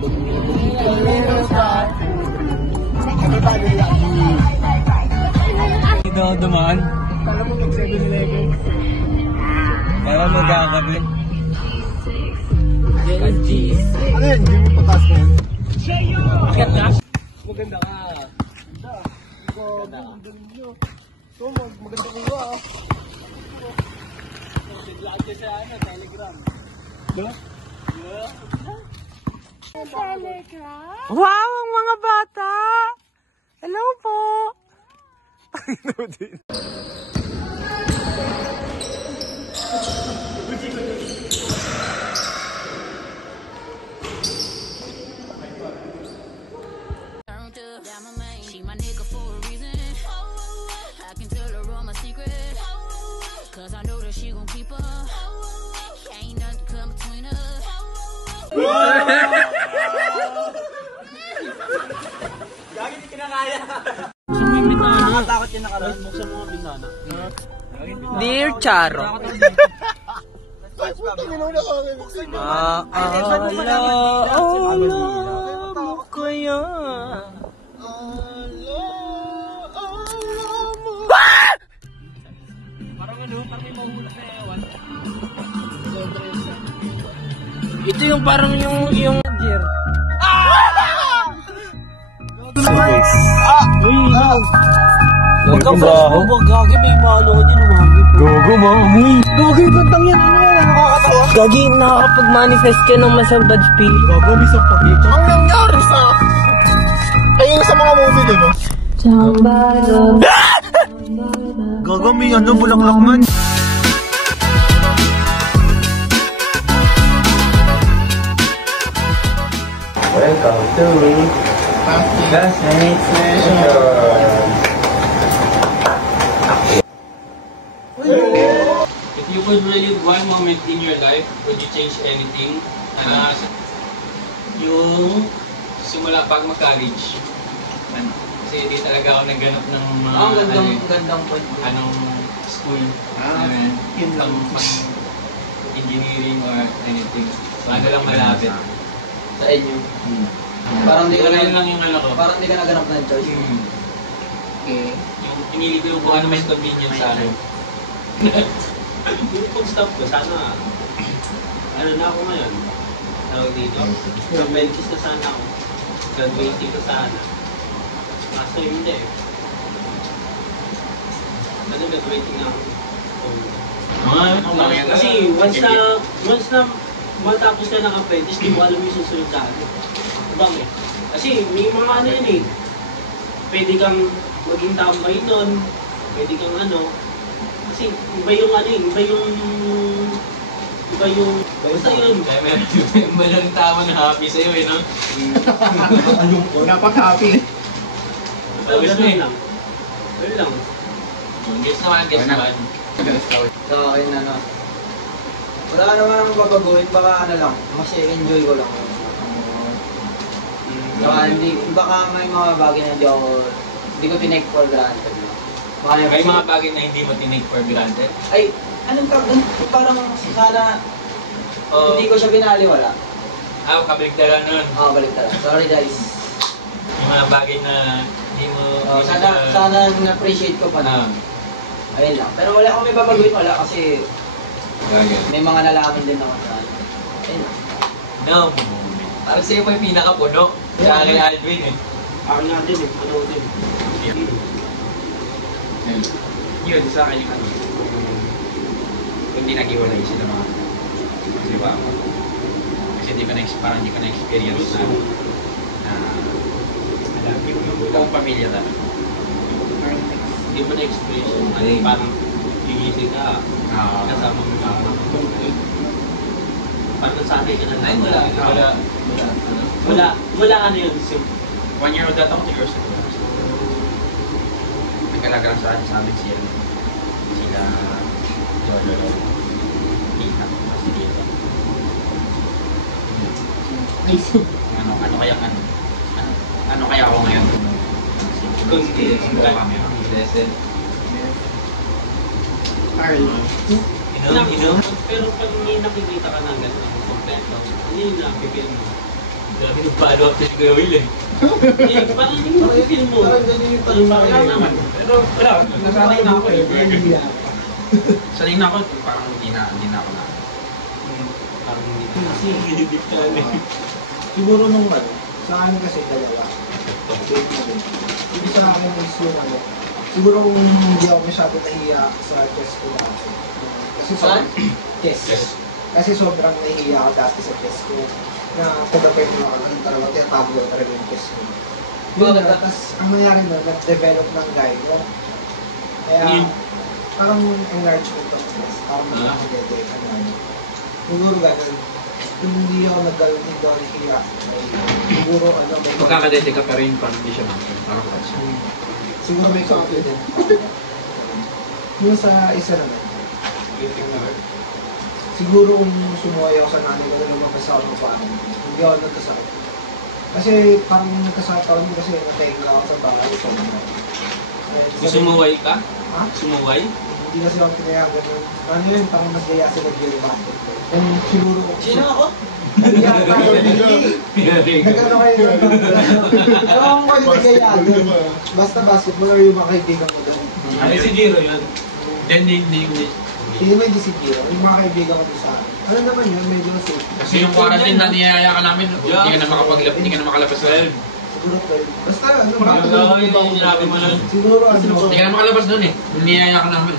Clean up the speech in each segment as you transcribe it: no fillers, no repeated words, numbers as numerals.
Ito dumaan. Alam mo mag 7-Eleven. Para magkakape. Ano yan? Hindi mo patas na yan? Bakit na? Maganda ka. Maganda ka. Maganda kuha ah. Biglaan ka sa Telegram. Diba? Wow, ang mga bata! Hello po! Ano din? Cause I know that she gon' keep up. Ain't nothing come between us. Gagi, di kinakaya. Nakatakot yung nakaraan. Buksan mo mga binana. Dear Charo. Mo kaya. Parang ano, parang may mahulog na ewan. Ito yung parang yung Jer. Uy, no. Huwag kang baho. Huwag gagi, may malo ko dyan umagi. Gogo mo. Gogo yung kantang yan. Ano yan? Nakakatawa. Gagi, nakakapag-manifest ka ng masang bad feel. Gogo, may isang pagkito. Ang nangyari sa... Ayun sa mga movie din, no? Gogo, may ano, bulaklak man. Welcome to Classmates Session. If you could relive one moment in your life, would you change anything? Yung simula pag mag-college. Kasi hindi talaga ako nagganap ng mga Gandang point. anong school. Yun lang pag engineering or anything. So, ano lang malapit. Sa inyo. Parang di ka Yun lang yung ano ko. Parang di ka naganap ng choice. Okay. Yung pinili ko yung kung ano mas convenient sa akin. Yung pag-stop ko, sana, ano na ako ngayon, tawag dito, mag-benches na sana ako, graduating na sana. Kaso hindi eh. Ano, graduating na ako. Kasi once na matapos ka ng apprentice, di mo alam yung susunod sa akin. Bakit? Kasi may mga ano yun eh, pwede kang maging tambay doon, pwede kang ano, kasi iba yung ano eh, basta yun. Kaya may lang tama na happy sa'yo eh, no? Dapat happy. Tapos na lang. Well lang. Guess naman. So, ayun ano. Wala naman akong babaguhin, baka ano lang, mas enjoy ko lang. Saka hindi, baka may mga bagay na hindi ko tinake for granted. May mga bagay na hindi mo tinake for granted? Ay, anong parang sana hindi ko siya binaliwala. Kabaligtaran nun. Baligtaran. Sorry guys. Yung mga bagay na hindi mo... Sana na-appreciate ko pa na. Ayun lang. Pero wala akong may babaguhin, wala kasi may mga nalaman din naman sa ano. Ayun lang. No. Parang sa'yo pa yung pinakapuno. Sa akin Alvin eh. Ako nga din eh. Ano din. Yun, sa akin yung ano. Hindi nag-iwalay sila mga di ba? Kasi parang hindi ka na-experience na yung pamilya talaga. Hindi mo na-experience yung parang gigising ka. Kasama mo ka. Parang sa akin ka na. Ay, wala ano yun. 1 year old at ako, 2 years old. Nagkalaga sa amin sila Lolo, Tita, si Tita. Ano kaya ako ngayon? Inom? Pero pag may nakikita ka na gano'n, kompleto, ano yung napipil mo? Grabe yung follow-up si Kuya Will eh. Eh, parang hindi mo feel mo. Parang ganyan yung tanong Wala naman. Pero wala, nasanay na ako eh. Hindi Sanay na ako, parang hindi na ako na. Parang hindi na. Kasi hindi ka Siguro nung sa akin kasi dalawa. Hindi sa akin is yung siguro kung hindi ako masyado nahiya sa chess ko dati. Kasi Saan? Chess. Yes. Kasi sobrang nahihiya ako dati sa chess ko. Na kung mo ako, talaga, tinatago ko talaga yung chess ko. Yun na, tapos ang nangyari na, nag-develop ng guide ko. Kaya, parang enlargement of chess. Parang nakakagete, siguro ganun. Kung hindi ako nag-hiya, siguro may Magkakadete ka pa rin, parang hindi siya naman. Parang kasi. siguro may confidence. Yung sa isa naman, siguro kung sumuhay ako sa nanay ko na lumabas ako ng bahay, hindi ako nagkasakit. Kasi parang nagkasakit ako kasi natayin ako sa bahay. Sumuway ka? Ha? Sumuway? Hindi kasi ako pinayagan yun. Ano yun, parang mas gaya sila yung basketball. Kung siguro... Sino ako? Kaya tayo, hindi. Nagkano kayo doon? Ewan ko yung nagayagan. Basta basketball or yung mga kaibigan mo doon. Ano si Jiro yun? Hindi. Hindi mo hindi si Kiro, yung mga kaibigan ko doon sa akin. Ano naman yun, medyo safe. Kasi yung quarantine na niyaya ka namin, hindi ka na makalabas sa helm. Siguro 12. Basta ano, Parang bata ako ko yung sinabi mo nun. Siguro ano, Hindi ka na makalabas doon eh. Niyaya ka namin.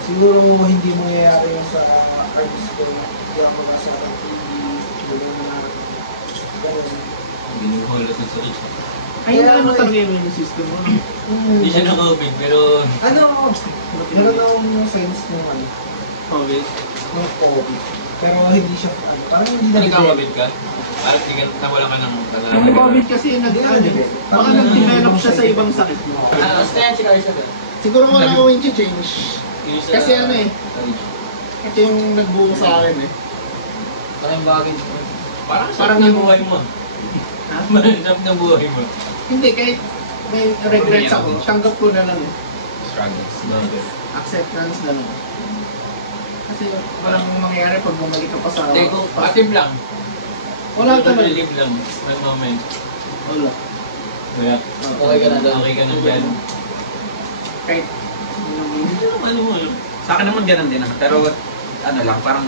siguro hindi mangyayari yung sa artist ko. Hindi ako nasa TV, gano'n. Binuhulo sa Switch. Ay, ano talaga yung system mo? Hindi siya na-COVID, pero... Ano, meron akong sense ng COVID. ng COVID. Pero hindi siya, parang hindi na Nagka-COVID ka? Parang hindi ka nawala ka ng... Yung COVID kasi baka nag-develop siya sa ibang sakit mo. Stand si Carissa ba? Siguro wala ko yung change. Kasi ano eh, ito yung nagbuo sa akin eh. Parang bagay. Parang yung buhay mo. Ha? Sarap ng buhay mo. Hindi, kahit may regrets ako, tanggap ko na lang eh. Struggles. Acceptance na lang. Kasi walang mangyayari pag bumalik ka pa sa... Hindi, kung patim lang. Wala talaga. Live lang. One moment. Wala. Kaya, Okay ka na doon. okay ka na dyan. Kahit... Ano mo yun? Sa akin naman ganun din. Pero, ano lang, parang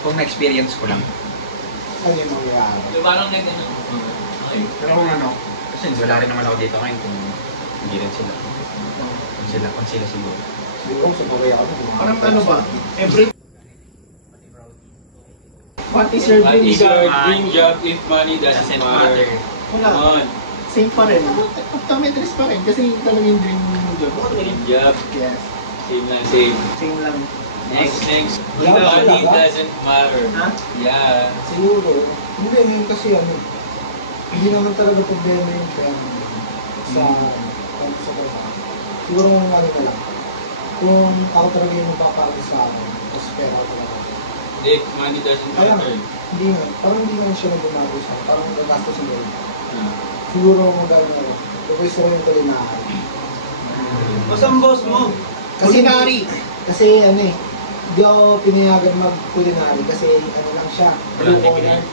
kung na-experience ko lang. Ano yung mangyayari? Yung parang nag-ano. Okay. Pero kung ano, kasi wala rin naman ako dito ngayon kung hindi rin sila. Kung sila siguro. Siguro sabagay ako. Parang ano ba? What is your What dream is your job? dream job if money doesn't matter? Wala. Come on. Same pa rin. Optometrist pa rin kasi talaga yung dream job. Dream job. Yes. Same lang, same. Same lang. Next. Wala ba Money talaga? doesn't matter. Ha? Yeah. Siguro. Hindi, yun kasi ano. Hindi naman talaga problema yung pera sa trabaho. Siguro kung ano na lang. Kung ako talaga yung magpapagod sa akin, tapos pera ko talaga. If money doesn't Kaya matter. hindi nga. Parang hindi naman siya nagbumago sa akin. Parang nagasto siguro. Ah. Siguro kung gano'n ako. Pupwesto ko yung kulinary. Basta ang boss mo. Kasi ano eh. Hindi ako pinayagan mag-culinary kasi ano lang siya. Blue collar.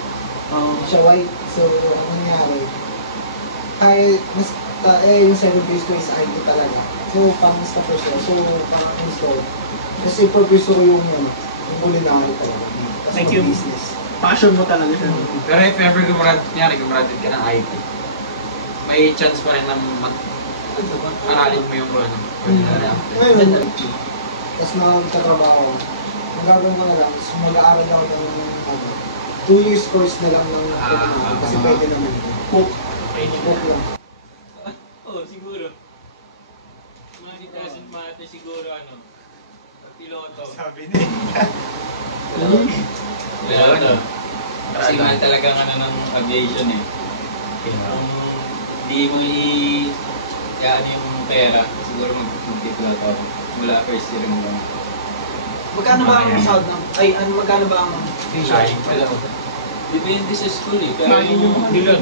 Hindi siya white. So, ang nangyari. Mas yung 7 days ko is IT talaga. So, parang mas tapos siya. So, parang install. Kasi purpose ko yung culinary talaga. Kasi Thank you. business. Passion mo talaga siya. Pero if ever gumraduate ka ng IT, may chance pa rin na aralin mo yung ano. Ngayon, tapos nagtatrabaho. Ang gagawin ko na lang is mag-aaral ako ng 2 years course na lang ng culinary. Kasi pwede naman ito. Cook lang. Oo, siguro. Money doesn't matter siguro ano. Piloto. Sabi niya. Piloto. Kasi mahal talaga ano ng aviation eh. Kung di mo ano yung pera, siguro mag-piloto ako. Mula first year mo lang. Magkano ba ang sound ng... Ay, magkano ba ang facial? Ay, wala ko. Depende sa school eh. Pero Sayang yung mga yun.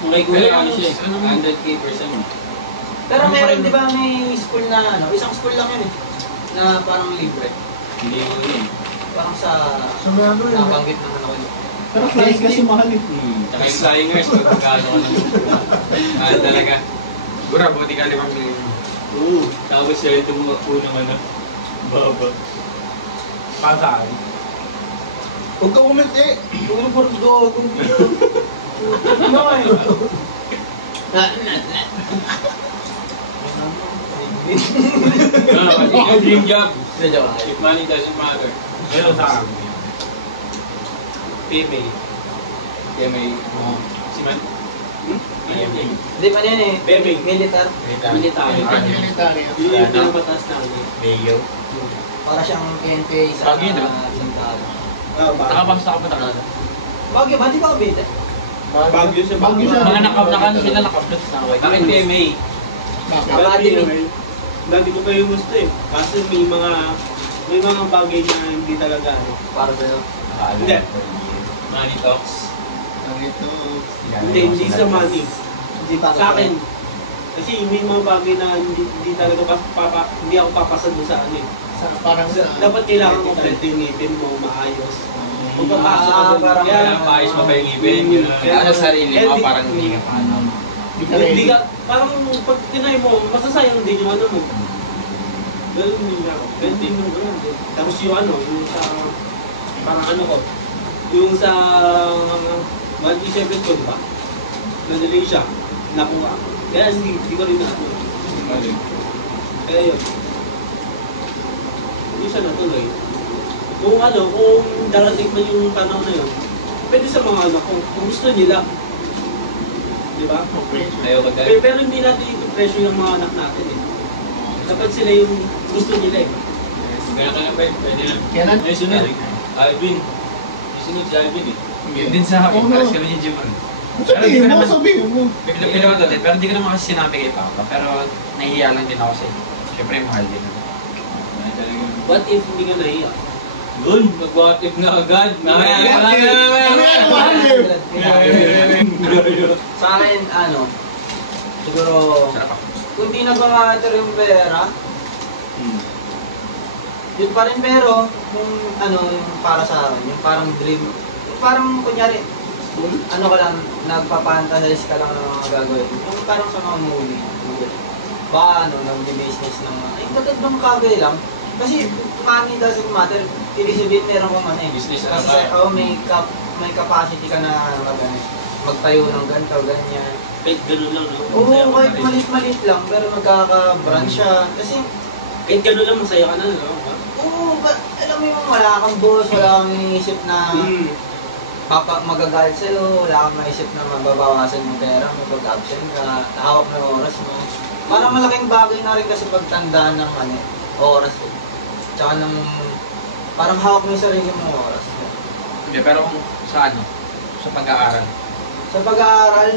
Kung like ano siya eh, 100k per sem. Pero meron di ba may school na ano? Isang school lang yun eh. Na parang libre. Hindi mo yun. Parang sa... So, ano yun? Nabanggit naman ako yun. Pero flying kasi mahal eh. Tsaka yung flyingers, magkakano ka ng mahal talaga. Siguro, buti ka 5 million. Tapos yun, tumuha po naman na baba. Para sa akin. Huwag ka kumiti! Kung parang gawa kung dito. Ano eh? Yung dream job. Sa joke. If money doesn't matter. Pero sa akin. PMA. Kaya may... Si Man? PMA. Hindi man yan eh. Bebeng. Militar. Military. Military. Yun yung pinapataas namin. Mayo. Para siyang PNP sa Baguio, di ba? Santana. Nakapamsa ka pa talaga. Baguio ba? Di ba Cavite? Baguio siya. Baguio siya. Mga sila nakaplos na. Bakit PMA? Academy. Dati ko pa yung gusto eh. Kasi may mga bagay na hindi talaga ano. Para sa'yo. Hindi. Money talks. Hindi sa money. Hindi para Sa akin. Kasi may mga bagay na hindi talaga hindi ako papasad doon sa ano eh. Parang Dapat kailangan mo kompleto yung ngipin mo, maayos. Kung papasok ka doon, parang yan. maayos mo pa yung ngipin, yun. Kaya Ano sarili mo, hindi- parang hindi ka paano. Hindi ka, parang pag tinay mo, masasayang din yung ano mo. Ganun din ako. Ganun din yung ganun din. Tapos yung ano, yung sa, parang ano ko, yung sa, Monday 7 ko, di ba? Nadali siya, nakuha. Kaya hindi ko rin na ano. Kaya yun. Hindi siya natuloy. Kung ano, kung darating man yung panahon na yun, pwede sa mga anak ko, kung gusto nila. Di ba? Ayaw ka dahil. Pero hindi natin ito-pressure yung mga anak natin eh. Dapat sila yung gusto nila eh. Kaya ka na pwede lang. Kailan? Ay, sunod. Alvin. Yung sunod si Alvin eh. Yun din sa akin, Oo, no. parang kami ni Jim. Sabihin mo, sabihin mo. Pinawa doon, pero hindi ko naman kasi sinabi kay Papa. Pero nahihiya lang din ako sa inyo. Siyempre, mahal din. Ay, talagang. What if hindi ka nahiya? Yun, mag-what if na agad. Sa akin, ano, siguro, kung di nag-matter yung pera, yun pa rin pero, yung ano, yung para sa akin, yung parang dream, yung parang kunyari, ano ka lang, nagpapantasize ka lang ng mga gagawin. Yung parang sa mga movie. Ba, ano, nag-business ng, ay, magandang kagay lang. Kasi, money doesn't matter. Ibig sabihin, meron kang ano eh. Business Kasi, na may capacity ka na magtayo ng ganito, ganyan. Kahit ganun lang, no? Oo, Masaya ka kahit pa rin. malit-malit lang, pero magkaka-brand siya. Kasi, Kahit ganun lang, masaya ka na, no? oo, alam mo yung wala kang boss, wala kang iniisip na magagalit sa'yo, wala kang maisip na mababawasan yung pera mo pag absent ka, hawak ng oras mo. Parang malaking bagay na rin kasi pagtandaan ng ano, oras eh. Tsaka ng, parang hawak mo yung sarili mong oras. Hindi, pero kung sa ano, sa pag-aaral. Sa pag-aaral,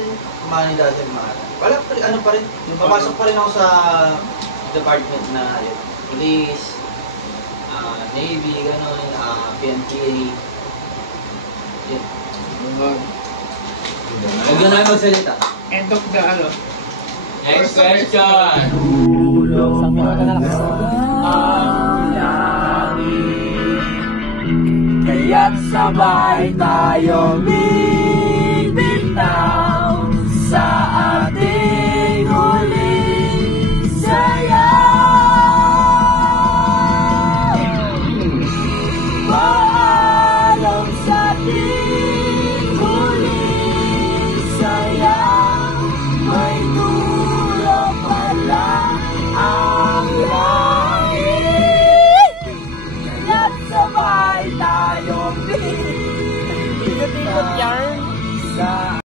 money doesn't matter. Wala pa rin, ano pa rin, papasok pa rin ako sa department na yun, police, Navy, gano'n, PNPA. Yun. Huwag yun na magsalita. End of the ano. Next question. Kaya't sabay tayong bibigtan.